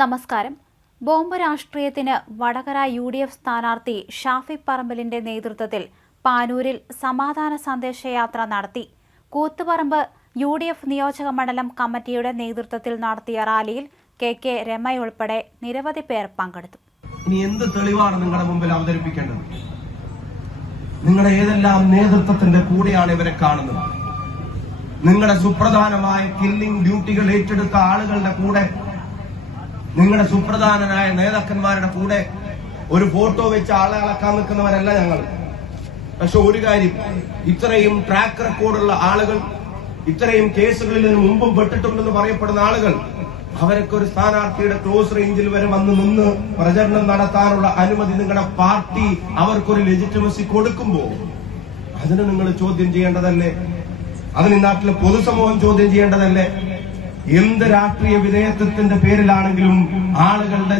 നമസ്കാരം. ബോംബ് രാഷ്ട്രീയത്തിന് Vadakara U D F സ്ഥാനാർത്ഥി ഷാഫി പറമ്പലിന്റെ നേതൃത്വത്തിൽ പാനൂരിൽ സമാധാന സന്ദേശയാത്ര നടത്തി. കൂത്തുപറമ്പ് യു ഡി എഫ് നിയോജക മണ്ഡലം കമ്മിറ്റിയുടെ നേതൃത്വത്തിൽ നടത്തിയ റാലിയിൽ കെ കെ രമയുൾപ്പെടെ നിരവധി പേർ പങ്കെടുത്തു. എന്ത് തെളിവാണ് നിങ്ങളുടെ മുമ്പിൽ അവതരിപ്പിക്കേണ്ടത്? നിങ്ങളുടെ ഏതെല്ലാം നേതൃത്വത്തിന്റെ കൂടെയാണ് ഇവരെ കാണുന്നത്? നിങ്ങളുടെ സുപ്രധാനമായ കില്ലിംഗ് ഡ്യൂട്ടികൾ ഏറ്റെടുത്ത ആളുകളുടെ കൂടെ നിങ്ങളുടെ സുപ്രധാനനായ നേതാക്കന്മാരുടെ കൂടെ ഒരു ഫോട്ടോ വെച്ച് ആളെ അളക്കാൻ നിൽക്കുന്നവരല്ല ഞങ്ങൾ. പക്ഷെ ഒരു കാര്യം ഇത്രയും ട്രാക്ക് റെക്കോർഡുള്ള ആളുകൾ ഇത്രയും കേസുകളിൽ നിന്ന് മുമ്പും പെട്ടിട്ടുണ്ടെന്ന് പറയപ്പെടുന്ന ആളുകൾ അവരൊക്കെ ഒരു സ്ഥാനാർത്ഥിയുടെ ക്ലോസ് റേഞ്ചിൽ വരെ വന്ന് നിന്ന് പ്രചരണം നടത്താനുള്ള അനുമതി നിങ്ങളുടെ പാർട്ടി അവർക്കൊരു ലെജിറ്റിമസി കൊടുക്കുമ്പോൾ അതിന് നിങ്ങൾ ചോദ്യം ചെയ്യേണ്ടതല്ലേ? അതിന് നാട്ടിലെ പൊതുസമൂഹം ചോദ്യം ചെയ്യേണ്ടതല്ലേ? എന്ത് രാഷ്ട്രീയ വിധേയത്വത്തിന്റെ പേരിലാണെങ്കിലും ആളുകളുടെ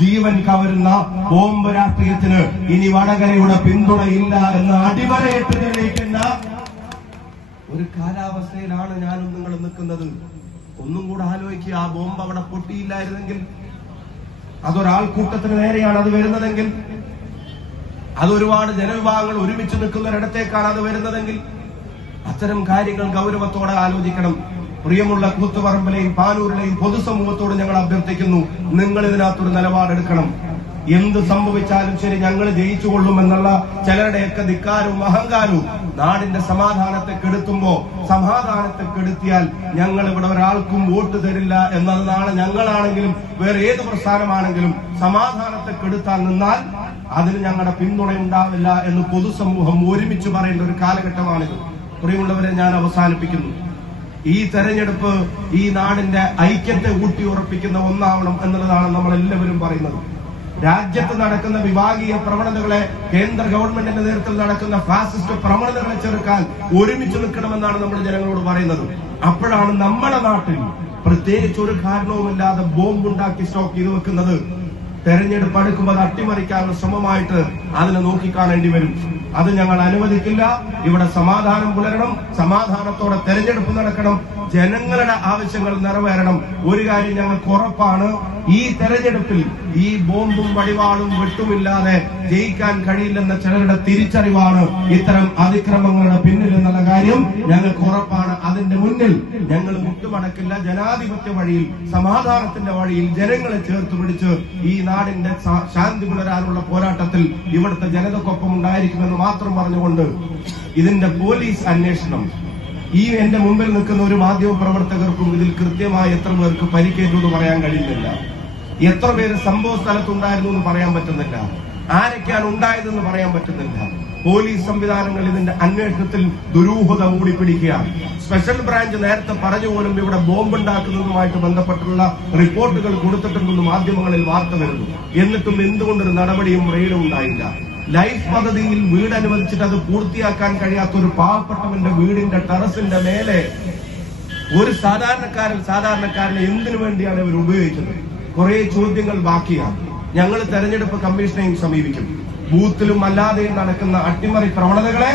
ജീവൻ കവരുന്ന ബോംബ് രാഷ്ട്രീയത്തിന് ഇനി വടകരയുടെ പിന്തുണയില്ല എന്ന് അടിവരയിട്ട് തെളിയിക്കുന്ന ഒരു കാലാവസ്ഥയിലാണ് ഞാനും നിങ്ങൾ നിൽക്കുന്നത്. ഒന്നും കൂടെ ആലോചിക്കുക ആ ബോംബ് അവിടെ പൊട്ടിയില്ലായിരുന്നെങ്കിൽ അതൊരാൾക്കൂട്ടത്തിന് നേരെയാണ് അത് വരുന്നതെങ്കിൽ അത് ഒരുപാട് ജനവിഭാഗങ്ങൾ ഒരുമിച്ച് നിൽക്കുന്നൊരിടത്തേക്കാണ് അത് വരുന്നതെങ്കിൽ അത്തരം കാര്യങ്ങൾ ഗൗരവത്തോടെ ആലോചിക്കണം. പ്രിയമുള്ള കൂത്തുപറമ്പിലെയും പാനൂരിലെയും പൊതുസമൂഹത്തോട് ഞങ്ങൾ അഭ്യർത്ഥിക്കുന്നു. നിങ്ങൾ ഇതിനകത്തൊരു നിലപാടെടുക്കണം. എന്ത് സംഭവിച്ചാലും ശരി ഞങ്ങൾ ജയിച്ചുകൊള്ളുമെന്നുള്ള ചിലരുടെയൊക്കെ ധിക്കാരവും അഹങ്കാരവും നാടിന്റെ സമാധാനത്തെ കെടുത്തുമ്പോ സമാധാനത്തെ കെടുത്തിയാൽ ഞങ്ങൾ ഇവിടെ ഒരാൾക്കും വോട്ട് തരില്ല എന്നത് നാളെ ഞങ്ങളാണെങ്കിലും വേറെ ഏത് പ്രസ്ഥാനമാണെങ്കിലും സമാധാനത്തെ കെടുത്താൻ നിന്നാൽ അതിന് ഞങ്ങളുടെ പിന്തുണയുണ്ടാവില്ല എന്ന് പൊതുസമൂഹം ഒരുമിച്ച് പറയേണ്ട ഒരു കാലഘട്ടമാണിത്. പ്രിയമുള്ളവരെ ഞാൻ അവസാനിപ്പിക്കുന്നു. ഈ തെരഞ്ഞെടുപ്പ് ഈ നാടിന്റെ ഐക്യത്തെ ഊട്ടി ഉറപ്പിക്കുന്ന ഒന്നാവണം എന്നുള്ളതാണ് നമ്മൾ എല്ലാവരും പറയുന്നത്. രാജ്യത്ത് നടക്കുന്ന വിഭാഗീയ പ്രവണതകളെ കേന്ദ്ര ഗവൺമെന്റിന്റെ നേതൃത്വത്തിൽ നടക്കുന്ന ഫാസിസ്റ്റ് പ്രവണതകളെ ചെറുക്കാൻ ഒരുമിച്ച് നിൽക്കണമെന്നാണ് നമ്മൾ ജനങ്ങളോട് പറയുന്നത്. അപ്പോഴാണ് നമ്മുടെ നാട്ടിൽ പ്രത്യേകിച്ച് ഒരു കാരണവുമില്ലാതെ ബോംബുണ്ടാക്കി സ്റ്റോക്ക് ചെയ്ത് വെക്കുന്നത്. തെരഞ്ഞെടുപ്പ് അടുക്കുമ്പോൾ അട്ടിമറിക്കാനുള്ള ശ്രമമായിട്ട് അതിനെ നോക്കിക്കാണേണ്ടി വരും. അത് ഞങ്ങൾ അനുവദിക്കില്ല. ഇവിടെ സമാധാനം പുലരണം സമാധാനത്തോടെ തെരഞ്ഞെടുപ്പ് നടക്കണം. ജനങ്ങളുടെ ആവശ്യങ്ങൾ നിറവേറണം. ഒരു കാര്യം ഞങ്ങൾക്ക് ഉറപ്പാണ് ഈ തെരഞ്ഞെടുപ്പിൽ ഈ ബോംബും വടിവാളും വെട്ടുമില്ലാതെ ജയിക്കാൻ കഴിയില്ലെന്ന ചിലരുടെ തിരിച്ചറിവാണ് ഇത്തരം അതിക്രമങ്ങളുടെ പിന്നിൽ എന്നുള്ള കാര്യം ഞങ്ങൾക്ക് ഉറപ്പാണ്. അതിന്റെ മുന്നിൽ ഞങ്ങൾ മുട്ടുമടക്കില്ല. ജനാധിപത്യ വഴിയിൽ സമാധാനത്തിന്റെ വഴിയിൽ ജനങ്ങളെ ചേർത്ത് പിടിച്ച് ഈ നാടിന്റെ ശാന്തി പുലരാനുള്ള പോരാട്ടത്തിൽ ഇവിടുത്തെ ജനതക്കൊപ്പം ഉണ്ടായിരിക്കുമെന്ന് മാത്രം പറഞ്ഞുകൊണ്ട് ഇതിന്റെ പോലീസ് അന്വേഷണം. ഈ എന്റെ മുമ്പിൽ നിൽക്കുന്ന ഒരു മാധ്യമ പ്രവർത്തകർക്കും ഇതിൽ കൃത്യമായി എത്ര പേർക്ക് പരിക്കേറ്റു എന്ന് പറയാൻ കഴിയുന്നില്ല. എത്ര പേര് സംഭവ സ്ഥലത്തുണ്ടായിരുന്നു എന്ന് പറയാൻ പറ്റുന്നില്ല. ആരൊക്കെയാണ് ഉണ്ടായതെന്ന് പറയാൻ പറ്റുന്നില്ല. പോലീസ് സംവിധാനങ്ങൾ ഇതിന്റെ അന്വേഷണത്തിൽ ദുരൂഹത മൂടിപ്പിടിക്കുകയാണ് സ്പെഷ്യൽ ബ്രാഞ്ച് നേരത്തെ പറഞ്ഞു പോലും ഇവിടെ ബോംബുണ്ടാക്കുന്നതുമായിട്ട് ബന്ധപ്പെട്ടുള്ള റിപ്പോർട്ടുകൾ കൊടുത്തിട്ടുണ്ടെന്ന് മാധ്യമങ്ങളിൽ വാർത്ത വരുന്നു. എന്നിട്ടും എന്തുകൊണ്ടൊരു നടപടിയും റെയ്ഡും ഉണ്ടായില്ല. ലൈഫ് പദ്ധതിയിൽ വീട് അനുവദിച്ചിട്ട് അത് പൂർത്തിയാക്കാൻ കഴിയാത്ത ഒരു പാവപ്പെട്ടവന്റെ വീടിന്റെ ടെറസിന്റെ മേലെ ഒരു സാധാരണക്കാരൻ സാധാരണക്കാരനെ എന്തിനു വേണ്ടിയാണ് ഇവർ ഉപയോഗിച്ചത്? കുറെ ചോദ്യങ്ങൾ ബാക്കിയാണ്. ഞങ്ങൾ തെരഞ്ഞെടുപ്പ് കമ്മീഷനെയും സമീപിക്കും. ബൂത്തിലും അല്ലാതെയും നടക്കുന്ന അട്ടിമറി പ്രവണതകളെ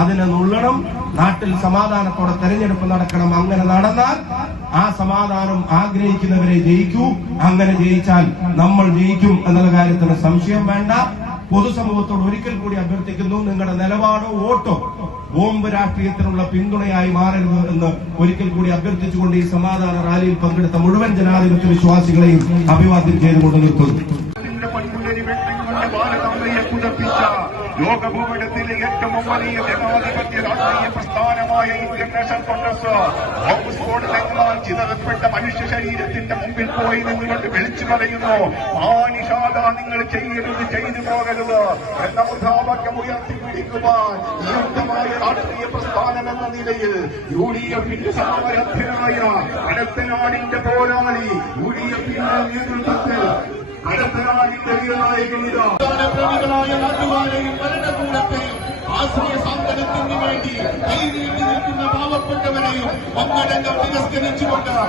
അതിനെ നുള്ളണം നാട്ടിൽ സമാധാനത്തോടെ തെരഞ്ഞെടുപ്പ് നടക്കണം അങ്ങനെ നടന്നാൽ ആ സമാധാനം ആഗ്രഹിക്കുന്നവരെ ജയിക്കൂ. അങ്ങനെ ജയിച്ചാൽ നമ്മൾ ജയിക്കും എന്നുള്ള കാര്യത്തിന് സംശയം വേണ്ട. പൊതുസമൂഹത്തോട് ഒരിക്കൽ കൂടി അഭ്യർത്ഥിക്കുന്നു നിങ്ങളുടെ നിലപാടോ വോട്ടോ ബോംബ് രാഷ്ട്രീയത്തിനുള്ള പിന്തുണയായി മാറരുത് എന്ന് ഒരിക്കൽ കൂടി അഭ്യർത്ഥിച്ചുകൊണ്ട് ഈ സമാധാന റാലിയിൽ പങ്കെടുത്ത മുഴുവൻ ജനാധിപത്യ വിശ്വാസികളെയും അഭിവാദ്യം ചെയ്തുകൊണ്ട് നിർത്തുന്നു. ലോകഭൂപടത്തിലെ ഏറ്റവും വലിയ ജനാധിപത്യ രാഷ്ട്രീയ പ്രസ്ഥാനമായ ഇന്ത്യൻ നാഷണൽ കോൺഗ്രസ് ബോംബ് സ്ഫോടനങ്ങളാൽ ചിതറപ്പെട്ട മനുഷ്യ ശരീരത്തിന്റെ മുമ്പിൽ പോയി നിന്നുകൊണ്ട് വിളിച്ചു പറയുന്നു മാനിഷാദ നിങ്ങൾ ചെയ്യരുത് ചെയ്തു പോകരുത് എന്ന മുദ്രാവാക്യം ഉയർത്തിപ്പിടിക്കുവാൻ നിയുക്തമായ രാഷ്ട്രീയ പ്രസ്ഥാനം എന്ന നിലയിൽ യു ഡി എഫിന്റെ സമരത്തിനായ അടുത്തനാടിന്റെ പോരാളി യു ഡി എഫിന്റെ നേതൃത്വത്തിൽ പ്രേമികളായ നാട്ടുകാരെയും ഭരണകൂടത്തെയും ആശ്രയ സാന്ത്വനത്തിന് വേണ്ടി అప్పటికమైన వంద డెంగా టీఎస్ నుంచి ఉంటారా